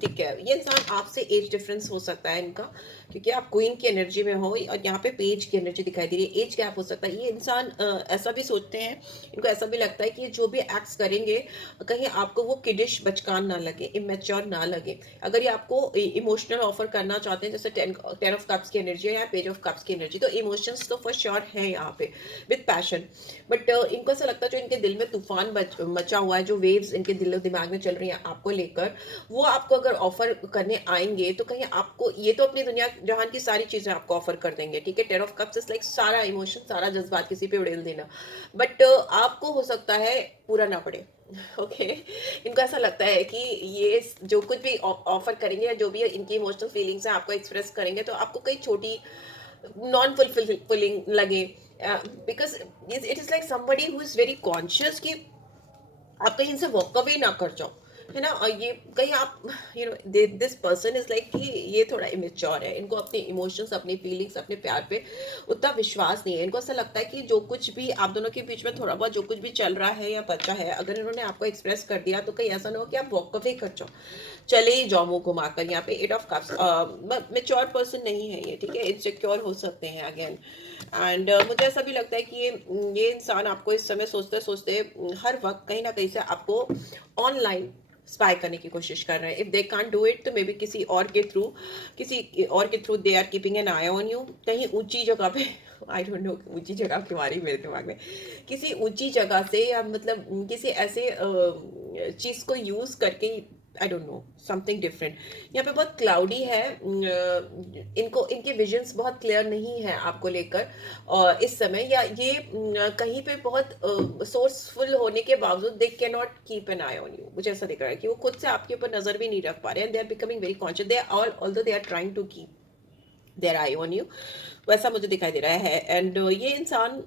ठीक है। ये इंसान आपसे एज डिफरेंस हो सकता है इनका, क्योंकि आप क्वीन की एनर्जी में हो और यहाँ पे पेज की एनर्जी दिखाई दे रही है, एज गैप हो सकता है। ये इंसान ऐसा भी सोचते हैं, इनको ऐसा भी लगता है कि जो भी एक्ट्स करेंगे कहीं आपको वो किडिश बचकान ना लगे, इमेच्योर ना लगे। अगर ये आपको इमोशनल ऑफर करना चाहते हैं, जैसे टेन ऑफ कप्स की एनर्जी है या पेज ऑफ कप्स की एनर्जी, तो इमोशंस तो फॉर श्योर है यहाँ पे विद पैशन, बट इनको ऐसा लगता है जो इनके दिल में तूफान मचा हुआ है, जो वेव्स इनके दिल दिमाग में चल रही हैं आपको लेकर, वो आपको अगर ऑफर करने आएंगे तो कहीं आपको, ये तो अपनी दुनिया जहान की सारी चीजें आपको ऑफर कर देंगे, ठीक है। Ten of cups is like सारा इमोशन, सारा जज्बात किसी पे उड़ेल देना, बट आपको हो सकता है पूरा ना पड़े, ओके। इनको ऐसा लगता है कि ये जो कुछ भी ऑफर करेंगे या जो भी इनकी इमोशनल फीलिंग्स हैं आपको एक्सप्रेस करेंगे, तो आपको कई छोटी नॉन फुलफिलिंग लगे, because it is like somebody who is very conscious कि आप कहीं से वॉक अवे ना कर जाओ, है ना। और ये कहीं आप दिस पर्सन इज लाइक कि ये थोड़ा इमेच्योर है, इनको अपने इमोशंस, अपनी फीलिंग्स, अपने प्यार पे उतना विश्वास नहीं है। इनको ऐसा लगता है कि जो कुछ भी आप दोनों के बीच में थोड़ा बहुत जो कुछ भी चल रहा है या बचा है, अगर इन्होंने आपको एक्सप्रेस कर दिया तो कहीं ऐसा ना हो कि आप वॉक अवे कर जाओ, चले ही जाओ मुंह घुमाकर। यहाँ पे eight of cups, mature person नहीं है ये, ठीक है, इनसिक्योर हो सकते हैं अगेन। एंड मुझे ऐसा भी लगता है कि ये इंसान आपको इस समय सोचते सोचते हर वक्त कहीं ना कहीं से आपको ऑनलाइन स्पाई करने की कोशिश कर रहे हैं। If they can't do it तो मे बी किसी और के through they are keeping an eye on you, कहीं ऊंची जगह पे आई डोंट नो ऊंची जगह क्यों आ रही मेरे दिमाग में, किसी ऊंची जगह से, या मतलब किसी ऐसे चीज को यूज करके, I don't know, something different. यहाँ पे बहुत क्लाउडी है, इनको इनके विजन्स बहुत क्लियर नहीं है आपको लेकर और इस समय, या ये कहीं पे बहुत सोर्सफुल होने के बावजूद they can not keep an eye on you. मुझे ऐसा दिख रहा है कि वो खुद से आपके ऊपर नजर भी नहीं रख पा रहे हैं, they are becoming very conscious, they are although they are trying to keep their eye on you, वैसा मुझे दिखाई दे रहा है। एंड ये इंसान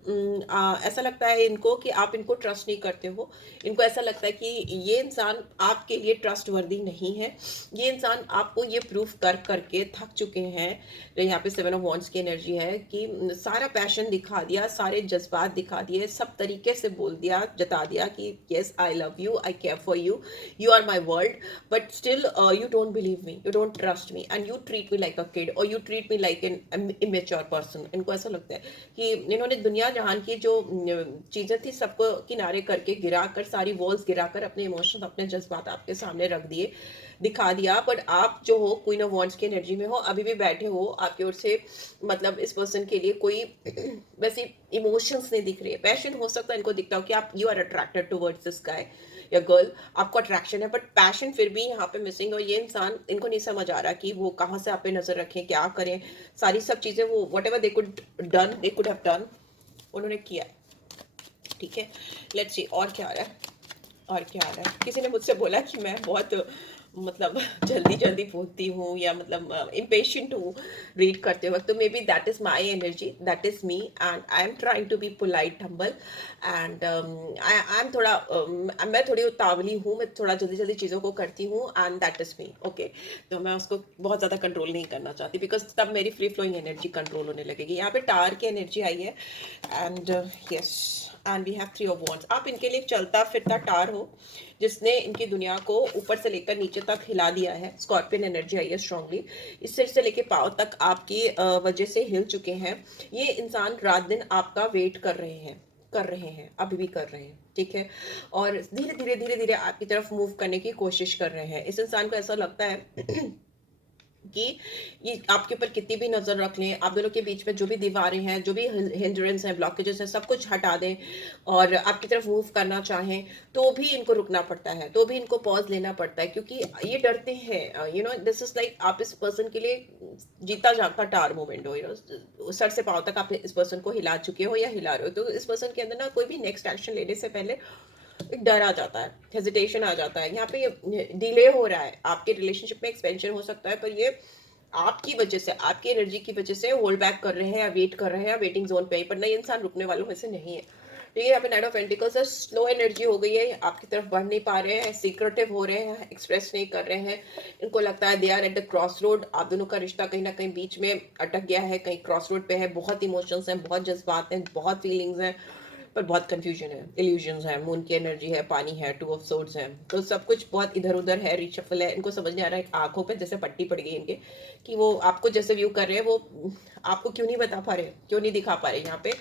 ऐसा लगता है इनको कि आप इनको ट्रस्ट नहीं करते हो, इनको ऐसा लगता है कि ये इंसान आपके लिए ट्रस्ट वर्दी नहीं है। ये इंसान आपको ये प्रूफ कर करके थक चुके हैं, जो यहाँ पे सेवन ऑफ वॉन्ड्स की एनर्जी है कि सारा पैशन दिखा दिया, सारे जज्बात दिखा दिए, सब तरीके से बोल दिया, जता दिया कि yes I love you, I care for you, you are my world, but still you don't believe me, you don't trust me, and you treat me like a kid, और you treat me like an immature person. इनको ऐसा लगता है कि इन्होंने दुनिया जहान की जो चीजें थी सबको किनारे करके, गिराकर, सारी वॉल्स गिराकर अपने इमोशंस, अपने जज्बात आपके सामने रख दिए, दिखा दिया। बट आप जो हो क्वीन ऑफ वॉन्ड्स की एनर्जी में हो, अभी भी बैठे हो, आपकी ओर से मतलब इस पर्सन के लिए कोई वैसी इमोशंस नहीं दिख रही है। पैशन हो सकता है इनको दिखता हो कि आप you are attracted towards this guy या गर्ल, आपको अट्रैक्शन है, बट पैशन फिर भी यहाँ पे मिसिंग। और ये इंसान, इनको नहीं समझ आ रहा कि वो कहाँ से आप पे नजर रखें, क्या करें, सारी सब चीजें वो what ever they could have done, उन्होंने किया, ठीक है। लेट्स सी और क्या आ रहा है, और क्या आ रहा है। किसी ने मुझसे बोला कि मैं बहुत मतलब जल्दी जल्दी बोलती हूँ या मतलब इम्पेशेंट हूँ रीड करते वक्त, तो maybe that is my energy, that is me, and I am trying to be polite humble, and I am थोड़ा मैं थोड़ी उतावली हूँ, मैं थोड़ा जल्दी जल्दी चीज़ों को करती हूँ, and that is me, okay. तो मैं उसको बहुत ज़्यादा कंट्रोल नहीं करना चाहती, बिकॉज तब मेरी फ्री फ्लोइंग एनर्जी कंट्रोल होने लगेगी। यहाँ पे टावर की एनर्जी आई है, and yes, and we have three of wands. आप इनके लिए चलता फिरता टार हो, जिसने इनकी दुनिया को ऊपर से लेकर नीचे तक हिला दिया है। स्कॉर्पियन एनर्जी आई है स्ट्रांगली, इस सिर से लेके पाँव तक आपकी वजह से हिल चुके हैं। ये इंसान रात दिन आपका वेट कर रहे हैं, अभी भी कर रहे हैं, ठीक है, और धीरे धीरे आपकी तरफ मूव करने की कोशिश कर रहे हैं। इस इंसान को ऐसा लगता है कि ये आपके ऊपर कितनी भी नज़र रख लें, आप दोनों के बीच में जो भी दीवारें हैं, जो भी हिंड्रेंस हैं, ब्लॉकेजेस हैं, सब कुछ हटा दें और आपकी तरफ मूव करना चाहें, तो भी इनको रुकना पड़ता है, तो भी इनको पॉज लेना पड़ता है, क्योंकि ये डरते हैं। You know, this is like आप इस पर्सन के लिए जीता जागता टार मोमेंट हो, यू नो, सर से पाँव तक आप इस पर्सन को हिला चुके हो या हिला रहे हो, तो इस पर्सन के अंदर ना कोई भी नेक्स्ट एक्शन लेने से पहले एक डर आ जाता है, हेजिटेशन आ जाता है। यहाँ पे ये डिले हो रहा है, आपके रिलेशनशिप में एक्सपेंशन हो सकता है, पर ये आपकी वजह से, आपकी एनर्जी की वजह से होल्ड बैक कर रहे हैं या वेट कर रहे हैं या वेटिंग जोन पे ही, पर नहीं, इंसान रुकने वालों में से नहीं है। ठीक है, यहाँ पे नाइट ऑफ पेंटिकल्स है, स्लो एनर्जी हो गई है, आपकी तरफ बढ़ नहीं पा रहे हैं, सीक्रेटिव हो रहे हैं, एक्सप्रेस नहीं कर रहे हैं। इनको लगता है they are at the cross road, आप दोनों का रिश्ता कहीं ना कहीं बीच में अटक गया है, कहीं क्रॉस रोड पे है, बहुत इमोशंस हैं, बहुत जज्बात हैं, बहुत फीलिंग्स हैं, पर बहुत कंफ्यूजन है, इल्यूजन्स है, मून की एनर्जी है, पानी है, टू ऑफ सोर्ड्स है, तो सब कुछ बहुत इधर उधर है, रिशफल है। इनको समझ नहीं आ रहा है, आंखों पे जैसे पट्टी पड़ गई इनके, कि वो आपको जैसे व्यू कर रहे हैं, वो आपको क्यों नहीं बता पा रहे, क्यों नहीं दिखा पा रहे। यहाँ पे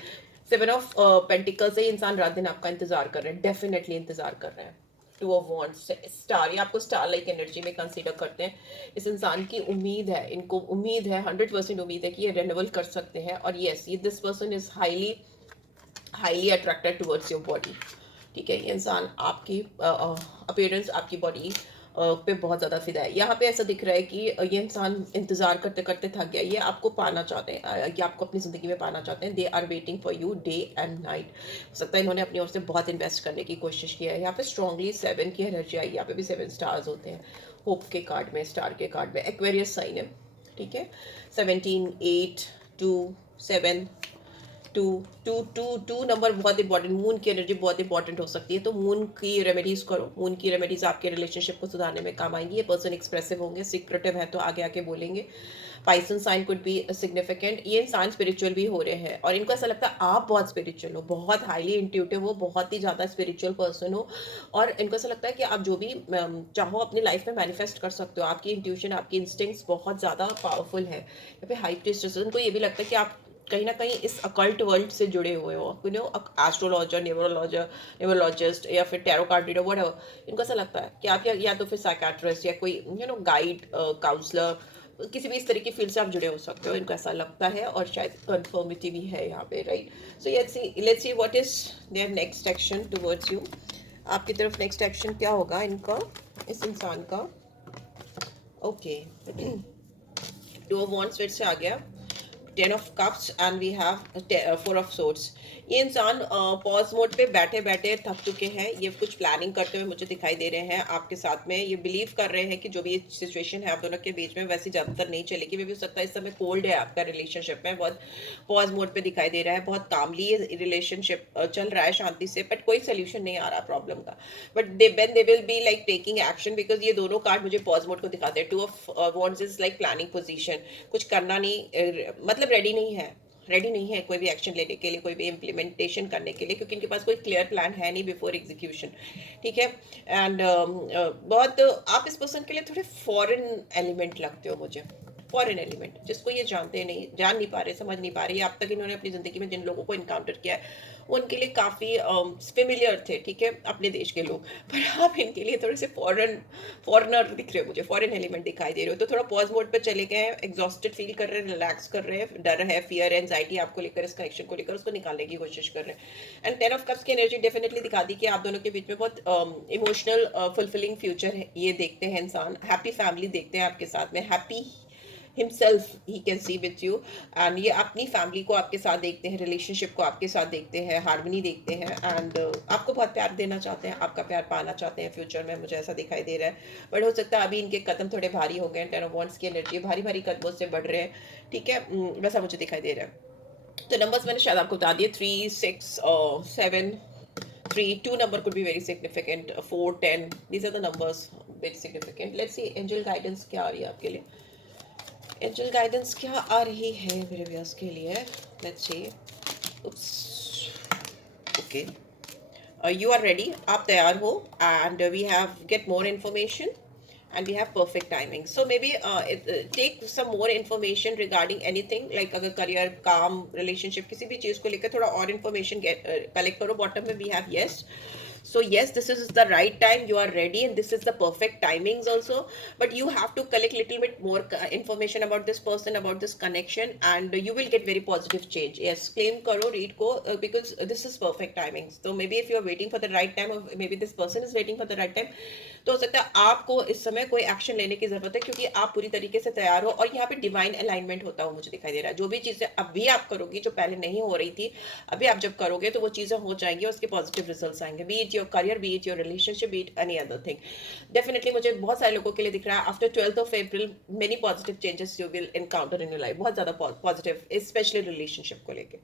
सेवन ऑफ पेंटिकल्स से इंसान रात दिन आपका इंतजार कर रहे हैं, डेफिनेटली इंतजार कर रहे हैं। टू ऑफ वॉन्ड्स, स्टार, ये आपको स्टार लाइक एनर्जी में कंसीडर करते हैं। इस इंसान की उम्मीद है, इनको उम्मीद है, 100% उम्मीद है कि ये रेन्यूअल कर सकते हैं, और यस, ये this person is highly highly attracted towards your body. ठीक है, ये इंसान आपकी अपीयरेंस, आपकी बॉडी पे बहुत ज़्यादा फिदा है। यहाँ पे ऐसा दिख रहा है कि ये इंसान इंतज़ार करते करते थक गया, ये आपको पाना चाहते हैं, ये आपको अपनी ज़िंदगी में पाना चाहते हैं। They are waiting for you day and night. हो सकता है इन्होंने अपनी ओर से बहुत इन्वेस्ट करने की कोशिश की है। यहाँ पे स्ट्रांगली 7 की एनर्जी आई, यहाँ पे भी 7 स्टार्स होते हैं होप के कार्ड में, स्टार के कार्ड में, एक्वेरियस साइन है, ठीक है। 17, 8, 2, 7, two two two two number बहुत इंपॉर्टेंट, मून की एनर्जी बहुत इंपॉर्टेंट हो सकती है, तो मून की रेमेडीज करो। मून की रेमेडीज आपके रिलेशनशिप को सुधारने में काम आएंगी। ये पर्सन एक्सप्रेसिव होंगे, सीक्रेटिव है, तो आगे आके बोलेंगे। पाइसन साइन कुड बी सिग्निफिकेंट। ये इंसान स्पिरिचुअल भी हो रहे हैं, और इनको ऐसा लगता है आप बहुत स्पिरिचुअल हो, बहुत हाईली इंट्यूटिव हो, बहुत ही ज़्यादा स्पिरिचुअल पर्सन हो, और इनको ऐसा लगता है कि आप जो भी चाहो अपनी लाइफ में मैनिफेस्ट कर सकते हो। आपकी इंट्यूशन, आपकी इंस्टिंक्ट्स बहुत ज़्यादा पावरफुल है। यहाँ पे हाई प्रीस्टेस, उनको ये भी लगता है कि आप कहीं ना कहीं इस अकल्ट वर्ल्ड से जुड़े हुए हो, यू नो, एस्ट्रोलॉजर, न्यूमरोलॉजिस्ट या फिर टैरो कार्ड रीडर, व्हाटएवर। इनको ऐसा लगता है कि आप या तो फिर साइकेट्रिस्ट या कोई यू नो गाइड, काउंसलर, किसी भी इस तरह की फील्ड से आप जुड़े हो सकते हो, इनको ऐसा लगता है, और शायद कन्फर्मिटी भी है यहाँ पे, right. So let's see what is their next action towards you. आपकी तरफ नेक्स्ट एक्शन क्या होगा इनका, इस इंसान का। ओके, टू ऑफ वॉन्ड्स फिर से आ गया, 10 of cups, and we have 4 of swords. ये इंसान पॉज मोड पे बैठे बैठे थक चुके हैं। ये कुछ प्लानिंग करते हुए मुझे दिखाई दे रहे हैं आपके साथ में। ये बिलीव कर रहे हैं कि जो भी ये सिचुएशन है आप दोनों के बीच में, वैसे ज़्यादातर नहीं चलेगी। वे भी हो सकता है इस समय कोल्ड है आपका रिलेशनशिप में, बहुत पॉज मोड पे दिखाई दे रहा है, बहुत कामली रिलेशनशिप चल रहा है शांति से, बट कोई सोल्यूशन नहीं आ रहा प्रॉब्लम का। But they will be like taking action, because ये दोनों कार्ड मुझे पॉज मोड को दिखाते हैं। Two of wands is like planning position, कुछ करना नहीं, मतलब रेडी नहीं है कोई भी एक्शन लेने के लिए, कोई भी इम्प्लीमेंटेशन करने के लिए, क्योंकि इनके पास कोई क्लियर प्लान है नहीं बिफोर एग्जीक्यूशन, ठीक है। एंड बहुत आप इस पर्सन के लिए थोड़े फॉरेन एलिमेंट लगते हो मुझे, फॉरेन एलिमेंट, जिसको ये जानते नहीं, जान नहीं पा रहे, समझ नहीं पा रहे। अब तक इन्होंने अपनी ज़िंदगी में जिन लोगों को इनकाउंटर किया है, उनके लिए काफ़ी फेमिलियर थे, ठीक है, अपने देश के लोग, पर आप इनके लिए थोड़े से फॉरेनर दिख रहे हो मुझे, फॉरेन एलिमेंट दिखाई दे रहे हो। तो थोड़ा पॉज मोड पे चले गए हैं, एग्जॉस्टेड फील कर रहे हैं, रिलैक्स कर रहे हैं, डर है, फियर, एंजाइटी आपको लेकर, इस कनेक्शन को लेकर, उसको निकालने की कोशिश कर रहे हैं। एंड 10 ऑफ कप्स की एनर्जी डेफिनेटली दिखा दी कि आप दोनों के बीच में बहुत इमोशनल फुलफिलिंग फ्यूचर है, ये देखते हैं इंसान। हैप्पी फैमिली देखते हैं आपके साथ में, happy himself he can see with you. And ये अपनी फैमिली को आपके साथ देखते हैं, रिलेशनशिप को आपके साथ देखते हैं, हार्मनी देखते हैं, एंड आपको बहुत प्यार देना चाहते हैं, आपका प्यार पाना चाहते हैं फ्यूचर में, मुझे ऐसा दिखाई दे रहा है। बट हो सकता है अभी इनके कदम थोड़े भारी हो गए हैं, 10 ऑफ वांड्स की एनर्जी भारी भारी कदमों से बढ़ रहे हैं, ठीक है, वैसा मुझे दिखाई दे रहा है। तो नंबर्स मैंने शायद आपको बता दिए, 3, 6, 7, 3, 2 number could be very significant, 4, 10, these are the numbers very significant. Let's see angel guidance क्या आ रही है आपके लिए, angel guidance क्या आ रही है मेरे व्यास के लिए। Let's see, oops, okay, you are ready, आप तैयार हो, and we have get more information and we have perfect timing. So maybe take some more information regarding anything, like अगर career, काम, relationship, किसी भी चीज को लेकर थोड़ा और information get collect करो। bottom में we have yes, so yes, this is the right time, you are ready, and this is the perfect timings also, but you have to collect little bit more information about this person, about this connection, and you will get very positive change. Yes, claim karo, read ko, because this is perfect timings. So maybe if you are waiting for the right time, or maybe this person is waiting for the right time, तो हो सकता है आपको इस समय कोई action लेने की जरूरत है, क्योंकि आप पूरी तरीके से तैयार हो, और यहाँ पे डिवाइन अलाइनमेंट होता हुआ मुझे दिखाई दे रहा है। जो भी चीजें अभी आप करोगी जो पहले नहीं हो रही थी, अभी आप जब करोगे तो वो चीजें हो जाएंगी, उसके पॉजिटिव रिजल्ट्स आएंगे, be it your career, be it your relationship, be it any other thing. Definitely मुझे बहुत सारे लोगों के लिए दिख रहा है after 12th of April many positive changes you will encounter in your life, बहुत ज्यादा पॉजिटिव, स्पेशली रिलेशनशिप को लेके।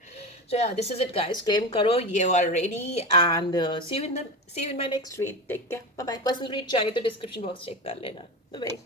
सो या this is it guys, claim करो, you are ready, and see you in my next read. Take care, bye bye. Personal read चाहिए तो description box check कर लेना। Bye bye.